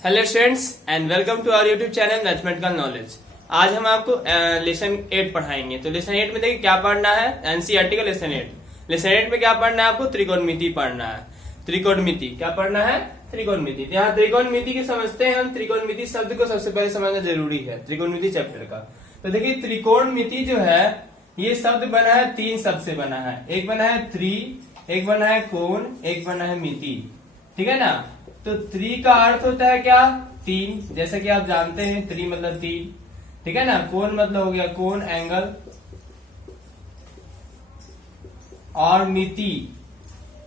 Hello students and welcome to our YouTube channel mathematical knowledge. आज हम आपको lesson 8 पढ़ाएंगे। तो लेसन 8 में देखिए क्या पढ़ना है। एनसीईआरटी का लेसन 8। लेसन 8 में क्या पढ़ना है आपको? त्रिकोणमिति पढ़ना है। त्रिकोणमिति क्या पढ़ना है? त्रिकोणमिति। तो यहाँ त्रिकोणमिति की समझते हैं हम। त्रिकोणमिति शब्द को सबसे पहले समझना जरूरी है त्रिकोणमिति चैप्टर का। तो देखिए त्रिकोणमिति जो है ये शब्द बना है 3 शब्द से बना है। एक बना है त्रि, एक बना है कोण, एक बना है मिति। ठीक है ना। तो त्रि का अर्थ होता है क्या? 3, जैसा कि आप जानते हैं त्रि मतलब 3। ठीक है ना। कोण मतलब हो गया कोण, एंगल। और मिति,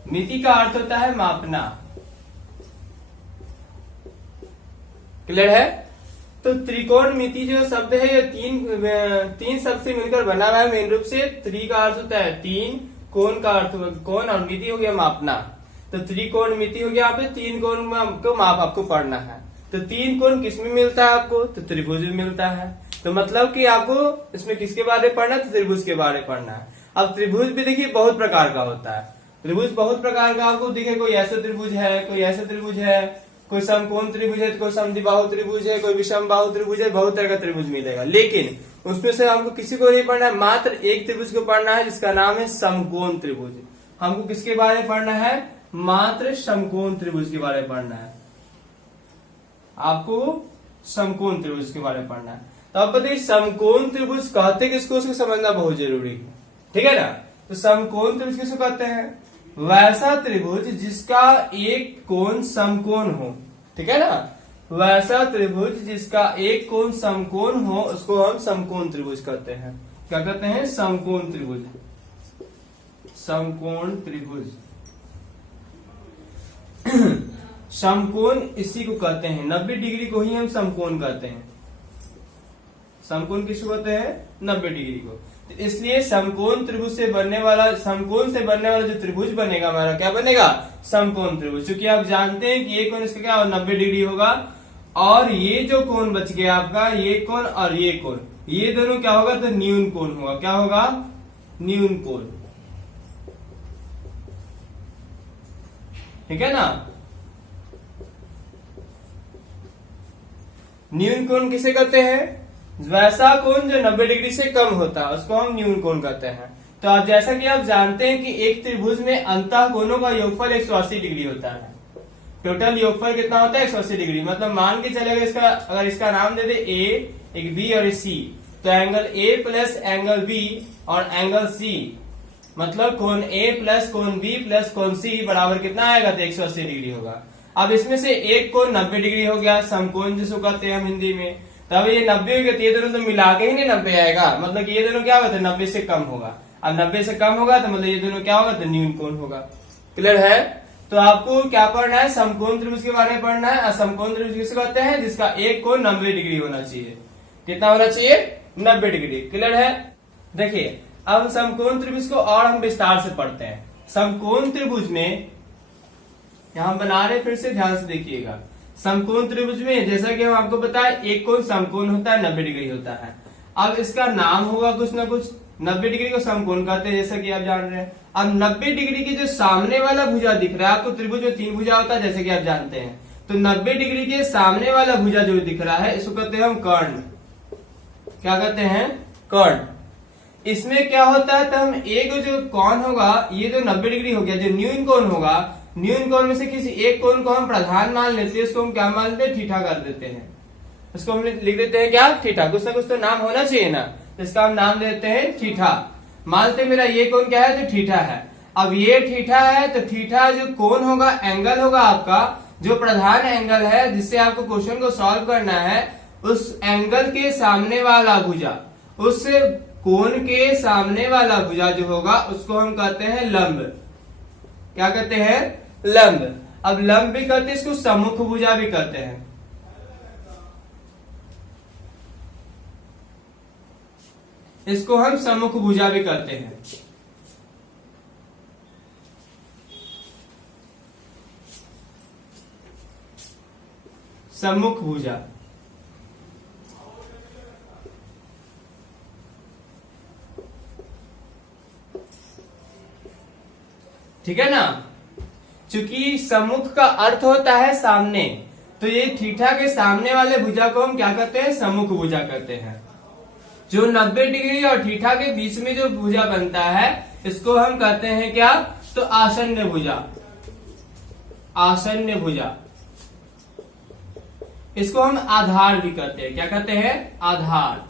मिति का अर्थ होता है मापना। क्लियर है। तो त्रिकोणमिति जो शब्द है ये तीन शब्द से मिलकर बना हुआ है। मेन रूप से त्रि का अर्थ होता है 3, कोण का अर्थ कोण, और मिति हो गया मापना। तो त्रिकोणमिति हो गया। यहाँ पे 3 कोण को माप आपको पढ़ना है। तो 3 कोण किस में मिलता है आपको? तो त्रिभुज में मिलता है। तो मतलब कि आपको इसमें किसके बारे में पढ़ना है? तो त्रिभुज के बारे में पढ़ना है। अब त्रिभुज भी देखिए बहुत प्रकार का होता है। त्रिभुज बहुत प्रकार का आपको दिखे। कोई ऐसा त्रिभुज है, कोई ऐसा त्रिभुज है, कोई समकोण त्रिभुज है, कोई समद्विबाहु त्रिभुज है, कोई विषमबाहु त्रिभुज है। बहुत तरह का त्रिभुज मिलेगा, लेकिन उसमें से हमको किसी को नहीं पढ़ना है। मात्र एक त्रिभुज को पढ़ना है जिसका नाम है समकोण त्रिभुज। हमको किसके बारे में पढ़ना है? मात्र समकोण त्रिभुज के बारे में पढ़ना है। आपको समकोण त्रिभुज के बारे में पढ़ना है। तो अब बताइए समकोण त्रिभुज कहते किसको, उसको समझना बहुत जरूरी है। ठीक है ना। तो समकोण त्रिभुज किसको कहते हैं? वैसा त्रिभुज जिसका एक कोण समकोण हो। ठीक है ना। वैसा त्रिभुज जिसका एक कोण समकोण हो उसको हम समकोण त्रिभुज कहते हैं। क्या कहते हैं? समकोण त्रिभुज। समकोण त्रिभुज समकोण इसी को कहते हैं। 90 डिग्री को ही हम समकोण कहते हैं। समकोण किसको कहते हैं? 90 डिग्री को। तो इसलिए समकोण त्रिभुज से बनने वाला, समकोण से बनने वाला जो त्रिभुज बनेगा हमारा क्या बनेगा? समकोण त्रिभुज। क्योंकि आप जानते हैं कि ये कोण इसका क्या 90 डिग्री होगा, और ये जो कोण बच गया आपका, ये कोण और ये कोण, ये दोनों क्या होगा? तो न्यून कोण होगा। क्या होगा? न्यून कोण। ठीक है ना। न्यून कोण किसे कहते हैं? वैसा कोण जो 90 डिग्री से कम होता है उसको हम न्यून कोण कहते हैं। तो आप जैसा कि आप जानते हैं कि एक त्रिभुज में अंतः कोणों का योगफल 180 डिग्री होता है। टोटल योगफल कितना होता है? 180 डिग्री। मतलब मान के चलेगा इसका, अगर इसका नाम दे दे ए, एक बी और एक सी, तो angle A plus angle B और एंगल सी, मतलब कोण ए प्लस कोण बी प्लस कोण सी बराबर कितना आएगा? तो 180 डिग्री होगा। अब इसमें से एक कोण 90 डिग्री हो गया, समकोण जिसको कहते हैं हम हिंदी में। तब ये 90 हो गया तो ये दोनों तो मिला के ही नहीं 90 आएगा। मतलब कि ये दोनों क्या होगा? तो 90 से कम होगा। अब 90 से कम होगा तो मतलब ये दोनों क्या होगा? तो न्यून कोण होगा। क्लियर है। तो आपको क्या पढ़ना है? समकोण त्रिभुज के बारे में पढ़ना है। असमकोण त्रिभुज किसे कहते हैं? जिसका एक कोण 90 डिग्री होना चाहिए। कितना होना चाहिए? 90 डिग्री। क्लियर है। देखिए अब समकोण त्रिभुज को और हम विस्तार से पढ़ते हैं। समकोण त्रिभुज में यहां बना रहे, फिर से ध्यान से देखिएगा। समकोण त्रिभुज में जैसा कि हम आपको बताया एक कोण समकोण होता है, 90 डिग्री होता है। अब इसका नाम होगा कुछ ना कुछ। 90 डिग्री को समकोण कहते हैं जैसा कि आप जान रहे हैं। अब 90 डिग्री की जो सामने वाला भुजा दिख रहा है आपको, त्रिभुज में 3 भुजा होता है जैसे कि आप जानते हैं। तो 90 डिग्री के सामने वाला भुजा जो दिख रहा है इसको कहते हैं हम कर्ण। क्या कहते हैं? कर्ण। इसमें क्या होता है? तो हम एक जो कोण होगा, ये जो 90 डिग्री हो गया, जो न्यून कोण होगा, न्यून कोण में से किसी एक कोण को हम प्रधान मान लेते हैं। उसको हम क्या मान लेते हैं? थीटा कर देते हैं। उसको हम लिख देते हैं क्या? थीटा। कुछ ना कुछ तो नाम होना चाहिए ना। तो इसका हम नाम देते हैं थीटा। मानते मेरा ये कोण क्या है? तो थीटा है। अब ये थीटा है तो थीटा जो कोण होगा, एंगल होगा आपका, जो प्रधान एंगल है जिससे आपको क्वेश्चन को सॉल्व करना है, उस एंगल के सामने वाला भुजा, उस कोण के सामने वाला भुजा जो होगा उसको हम कहते हैं लंब। क्या कहते हैं? लंब। अब लंब भी कहते हैं, इसको सम्मुख भुजा भी कहते हैं। इसको हम सम्मुख भुजा भी कहते हैं। सम्मुख भुजा। ठीक है ना। चूंकि सम्मुख का अर्थ होता है सामने, तो ये थीटा के सामने वाले भुजा को हम क्या कहते हैं, सम्मुख भुजा कहते हैं। जो 90 डिग्री और थीटा के बीच में जो भुजा बनता है इसको हम कहते हैं क्या, तो आसन्न भुजा। आसन्न भुजा, इसको हम आधार भी कहते हैं। क्या कहते हैं, आधार।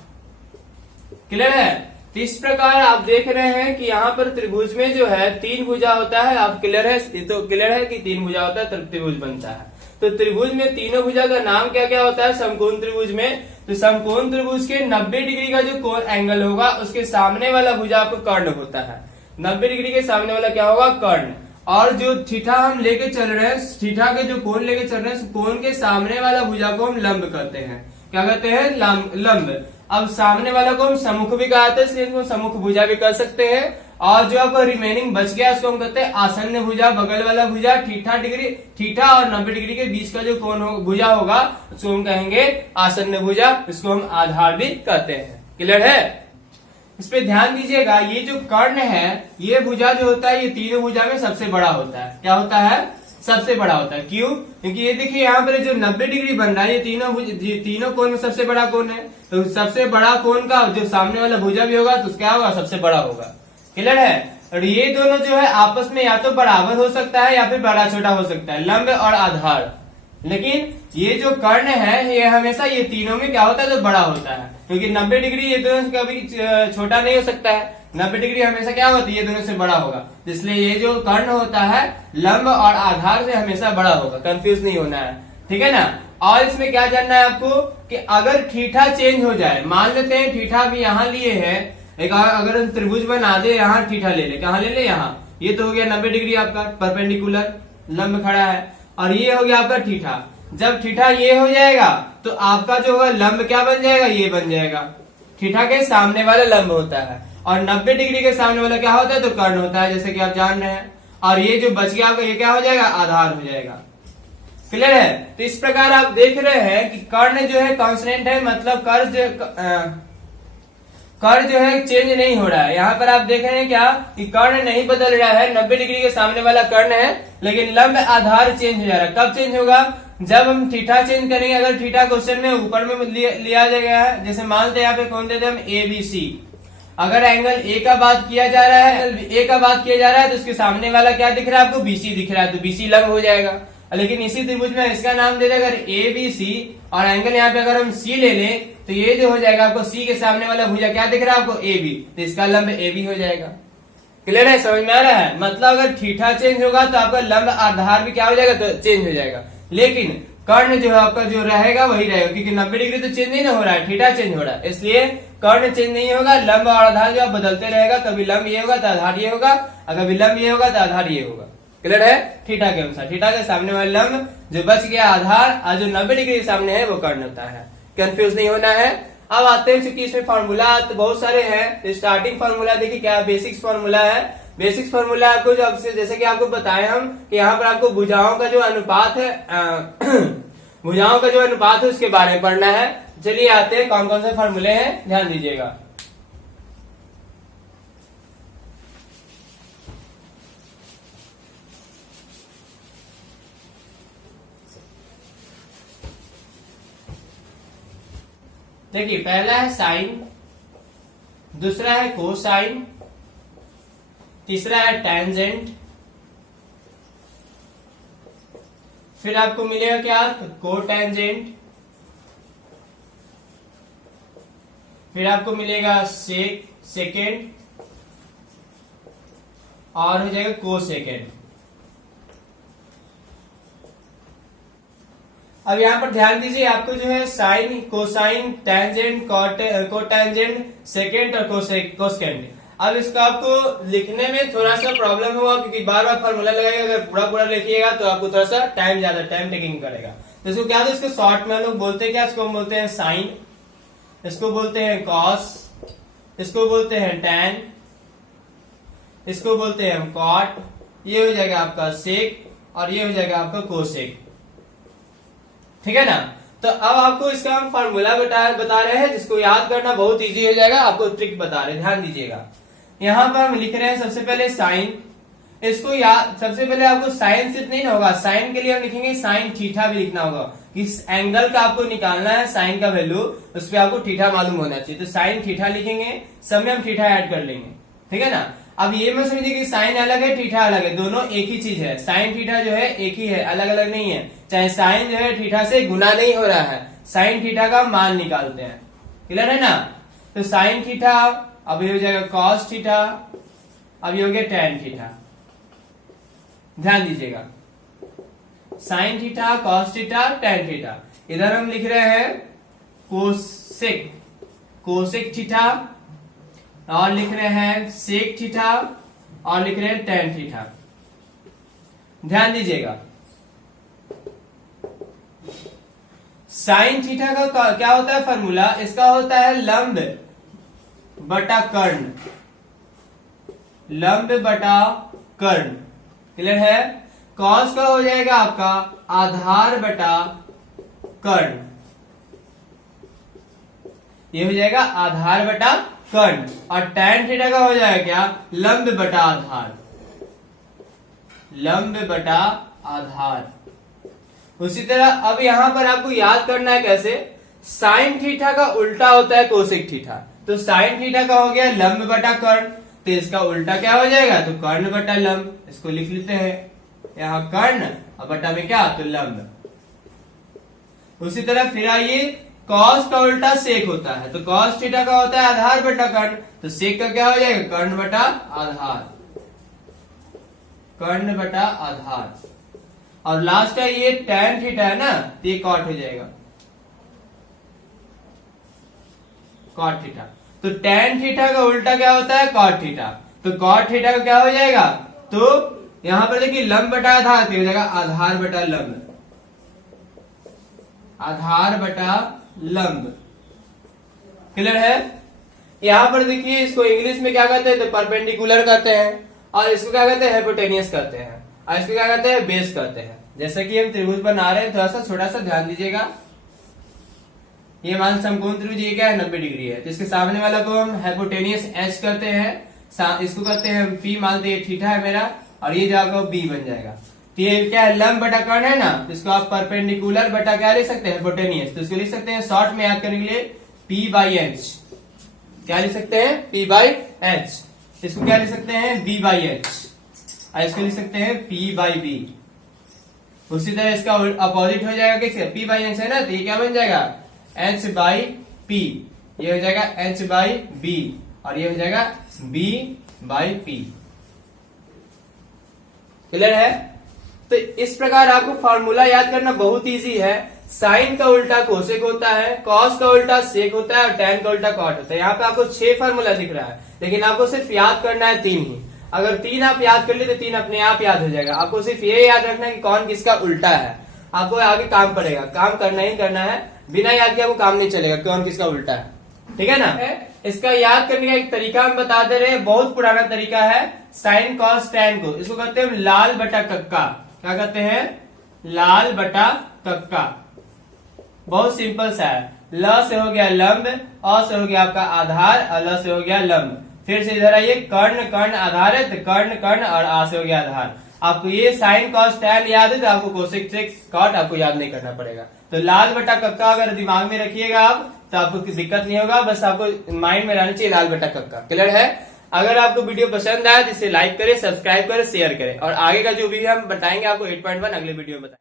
क्लियर है। तो इस प्रकार आप देख रहे हैं कि यहाँ पर त्रिभुज में जो है 3 भुजा होता है। आप क्लियर है, तो क्लियर है कि 3 भुजा होता है तब त्रिभुज बनता है। तो त्रिभुज में तीनों भुजा का नाम क्या क्या होता है, समकोण त्रिभुज में। तो समकोण त्रिभुज के 90 डिग्री का जो कोण एंगल होगा उसके सामने वाला भुजा आपको कर्ण होता है। 90 डिग्री के सामने वाला क्या होगा, कर्ण। और जो थीटा हम लेके चल रहे हैं, थीटा के जो कोण लेके चल रहे हैं, कोण के सामने वाला भुजा को हम लंब कहते हैं। क्या कहते हैं, लंब। अब सामने वाला को हम सम्मुख भी कहते हैं, इसलिए इसको सम्मुख भुजा भी कह सकते हैं। और जो आपका रिमेनिंग बच गया उसको हम कहते हैं आसन्न भुजा, बगल वाला भुजा। थीटा और 90 डिग्री के बीच का जो कोण भुजा होगा उसको हम कहेंगे आसन्न भुजा, इसको हम आधार भी कहते हैं। क्लियर है। इस पे ध्यान दीजिएगा, ये जो कर्ण है, ये भुजा जो होता है ये तीनों भुजा में सबसे बड़ा होता है। क्या होता है, सबसे बड़ा होता है। क्यों, क्योंकि ये देखिए यहाँ पर जो 90 डिग्री बन रहा है ये तीनों कोण में सबसे बड़ा कोण है। तो सबसे बड़ा कोण का जो सामने वाला भुजा भी होगा तो क्या होगा, सबसे बड़ा होगा। क्लियर है। और ये दोनों जो है आपस में या तो बराबर हो सकता है या फिर बड़ा छोटा हो सकता है, लंब और आधार। लेकिन ये जो कर्ण है ये हमेशा ये तीनों में क्या होता है, तो बड़ा होता है। क्योंकि 90 डिग्री ये दोनों से कभी छोटा नहीं हो सकता है। 90 डिग्री हमेशा क्या होती है, ये दोनों से बड़ा होगा। इसलिए ये जो कर्ण होता है लंब और आधार से हमेशा बड़ा होगा। कंफ्यूज नहीं होना है, ठीक है ना। और इसमें क्या जानना है आपको कि अगर थीटा चेंज हो जाए, मान लेते हैं थीटा भी यहाँ लिए है, एक अगर हम त्रिभुज बना दे, यहाँ थीटा ले ले, कहाँ ले ले, यहाँ। ये तो हो गया 90 डिग्री आपका परपेंडिकुलर, लंब खड़ा है। और ये हो गया आपका थीटा। जब थीटा ये हो जाएगा तो आपका जो होगा लंब क्या बन जाएगा, ये बन जाएगा। थीटा के सामने वाला लंब होता है और 90 डिग्री के सामने वाला क्या होता है, तो कर्ण होता है, जैसे कि आप जान रहे हैं। और ये जो बच गया आपका ये क्या हो जाएगा, आधार हो जाएगा। क्लियर है। तो इस प्रकार आप देख रहे हैं कि कर्ण जो है कांस्टेंट है, मतलब कर्ण जो है चेंज नहीं हो रहा है। यहाँ पर आप देख रहे हैं क्या कि कर्ण नहीं बदल रहा है, 90 डिग्री के सामने वाला कर्ण है, लेकिन लंब आधार चेंज हो जा रहा है। कब चेंज होगा, जब हम थीटा चेंज करेंगे। अगर थीटा क्वेश्चन में ऊपर में लिया गया है, जैसे मानते हैं यहाँ पे कौन देते हैं हम, ABC। अगर एंगल ए का बात किया जा रहा है, तो उसके सामने वाला क्या दिख रहा है आपको, BC दिख रहा है, तो BC लंब हो जाएगा। लेकिन इसी त्रिभुज में इसका नाम दे देगा अगर ABC और एंगल यहाँ पे अगर हम C ले लें तो ये जो हो जाएगा आपको C के सामने वाला भुजा क्या दिख रहा है आपको, AB, तो इसका लंब AB हो जाएगा। क्लियर है, समझ में आ रहा है। मतलब अगर थीटा चेंज होगा तो आपका लंब आधार भी क्या हो जाएगा, तो चेंज हो जाएगा। लेकिन कर्ण जो है आपका जो रहेगा वही रहेगा, क्योंकि 90 डिग्री तो चेंज नहीं ना हो रहा है, थीटा चेंज हो रहा है, इसलिए कर्ण चेंज नहीं होगा। लंब और आधार जो बदलते रहेगा, कभी लंब ये होगा तो आधार ये होगा, अगर कभी लंब ये होगा तो आधार ये होगा। क्लियर है। थीटा के अनुसार थीटा के सामने वाला लंब जो बच गया आधार, और जो 90 डिग्री के सामने है वो कर्ण होता है। कंफ्यूज नहीं होना है। अब आते हैं, चूंकि इसमें फॉर्मूला बहुत सारे हैं, स्टार्टिंग फॉर्मूला देखिए क्या बेसिक्स फॉर्मूला है। बेसिक्स फॉर्मूला आपको जो जैसे कि आपको बताए हम कि यहाँ पर आपको भुजाओं का जो अनुपात है भुजाओं का जो अनुपात है उसके बारे में पढ़ना है। चलिए आते हैं कौन कौन से फॉर्मूले हैं, ध्यान दीजिएगा। देखिए पहला है साइन, दूसरा है कोसाइन, तीसरा है टेंजेंट, फिर आपको मिलेगा क्या, कोटेंजेंट, फिर आपको मिलेगा सेकेंड और हो जाएगा कोसेकेंड। अब यहाँ पर ध्यान दीजिए, आपको जो है sine, cosine, tangent, cotangent, secant और कोसेकेंड। अब इसका आपको लिखने में थोड़ा सा प्रॉब्लम होगा, क्योंकि बार बार फॉर्मूला लगाएगा। अगर पूरा लिखिएगा तो आपको थोड़ा सा टाइम टेकिंग करेगा। तो इसको क्या, तो इसको शॉर्ट में हम लोग बोलते हैं क्या, इसको हम बोलते हैं साइन, इसको बोलते हैं कॉस, इसको बोलते हैं टेन, इसको बोलते हैं हम कॉट, ये हो जाएगा आपका सेक और ये हो जाएगा आपका कोसेक। ठीक है ना। तो अब आपको इसका हम फार्मूला बता रहे हैं, जिसको याद करना बहुत इजी हो जाएगा। आपको ट्रिक बता रहे हैं, ध्यान दीजिएगा। यहाँ पर हम लिख रहे हैं सबसे पहले साइन, इसको याद, सबसे पहले आपको साइन सिर्फ नहीं ना होगा, साइन के लिए हम लिखेंगे साइन थीटा भी लिखना होगा। कि इस एंगल का आपको निकालना है साइन का वैल्यू, उस पर आपको थीटा मालूम होना चाहिए। तो साइन थीटा लिखेंगे, सब में हम थीटा ऐड कर लेंगे, ठीक है ना। अब ये मत समझिए कि साइन अलग है थीटा अलग है, दोनों एक ही चीज है। साइन थीटा जो है एक ही है, अलग अलग नहीं है। चाहे साइन जो है थीटा से गुना नहीं हो रहा है, साइन थीटा का मान निकालते हैं। क्लियर है ना। तो साइन थीटा, अब ये हो जाएगा कॉस थीटा, अब ये हो गया टेन थीटा। ध्यान दीजिएगा, sine theta, cos theta, tan theta. इधर हम लिख रहे हैं कोसेक, कोसेक थीटा, और लिख रहे हैं सेक थीटा, और लिख रहे हैं टेन थीटा। ध्यान दीजिएगा, साइन थीटा का क्या होता है फॉर्मूला, इसका होता है लंब बटा कर्ण, लंब बटा कर्ण। क्लियर है। कॉस का हो जाएगा आपका आधार बटा कर्ण, ये हो जाएगा आधार बटा कर्ण। और tan थीटा का हो जाएगा क्या, लंब बटा आधार, लंब बटा आधार। उसी तरह अब यहां पर आपको याद करना है कैसे, साइन थीटा का उल्टा होता है कोसेक थीटा। तो साइन थीटा का हो गया लंब बटा कर्ण, तो इसका उल्टा क्या हो जाएगा, तो कर्ण बटा लंब। इसको लिख लेते हैं, यहाँ कर्ण और बटा में क्या, तो लंब। उसी तरह फिर आइए, कॉस का उल्टा सेक होता है, तो कॉस थीटा का होता है आधार बटा कर्ण, तो सेक का क्या हो जाएगा, कर्ण बटा आधार, कर्ण बटा आधार। और लास्ट का ये tan थीटा है ना, तो ये कॉट हो जाएगा, कॉट थीटा। तो tan थीटा का उल्टा क्या होता है, कॉट थीटा। तो कॉट थीटा का क्या हो जाएगा, तो यहां पर देखिए लंब बटा आधार, तो हो जाएगा आधार बटा लंब, आधार बटा लंब। क्लियर है। यहां पर देखिए, इसको इंग्लिश में क्या कहते हैं, तो परपेंडिकुलर कहते हैं, और इसको क्या कहते हैं, हाइपोटेनियस कहते हैं, और इसको क्या कहते हैं, बेस कहते हैं। जैसे कि हम त्रिभुज बना रहे हैं, थोड़ा सा छोटा सा ध्यान दीजिएगा। ये मान समकोण त्रिभुज ये क्या है, 90 डिग्री है, तो इसके सामने वाला को हम हाइपोटेनियस एच करते हैं, इसको कहते हैं पी, मानते हैं थीटा है मेरा, और ये जाएगा बी बन जाएगा। तो ये क्या है, लंब बटा कर्ण है ना, तो इसको आप परपेंडिकुलर बटा क्या लिख सकते हैं, हाइपोटेनियस। तो इसको लिख सकते हैं शॉर्ट में याद करने के लिए पी बाई एच। क्या लिख सकते हैं, पी बाई एच। इसको क्या लिख सकते हैं, बी बाई एच, और इसको लिख सकते हैं पी बाई बी। उसी तरह इसका अपोजिट हो जाएगा किसका, पी बाई एच है ना, तो ये क्या बन जाएगा, एच बाई पी। ये हो जाएगा एच बाई बी, और ये हो जाएगा बी बाई पी। क्लियर है। तो इस प्रकार आपको फॉर्मूला याद करना बहुत इजी है। साइन का उल्टा कोसेक होता है, कॉस का उल्टा सेक होता है, और tan का उल्टा कॉट होता है। यहाँ पे आपको 6 फॉर्मूला दिख रहा है, लेकिन आपको सिर्फ याद करना है 3 ही। अगर 3 आप याद कर लिए तो 3 अपने आप याद हो जाएगा। आपको सिर्फ ये याद रखना है कि कौन किसका उल्टा है, आपको आगे काम पड़ेगा, काम करना ही करना है, बिना याद किए आपको काम नहीं चलेगा कौन किसका उल्टा है। ठीक है ना। इसका याद करने का एक तरीका हम बता दे रहे हैं, बहुत पुराना तरीका है। साइन कॉस टैन को इसको कहते हैं लाल बटा कक्का। क्या कहते हैं, लाल बटा कक्का। बहुत सिंपल सा है। ल से हो गया लंब, अ से हो गया आपका आधार, और ल से हो गया लंब। फिर से इधर आइए, कर्ण कर्ण आधार है, तो कर्ण कर्ण, और आ से हो गया आधार। आपको ये साइन कॉस टैन याद है तो आपको कोसेक सेक कॉट आपको याद नहीं करना पड़ेगा। तो लाल बटा कक्का अगर दिमाग में रखिएगा आप तो आपको दिक्कत नहीं होगा, बस आपको माइंड में रहना चाहिए लाल बटा कक्का। क्लियर है। अगर आपको वीडियो पसंद आया तो इसे लाइक करें, सब्सक्राइब करें, शेयर करें, और आगे का जो भी हम बताएंगे आपको 8.1 अगले वीडियो में बताएंगे।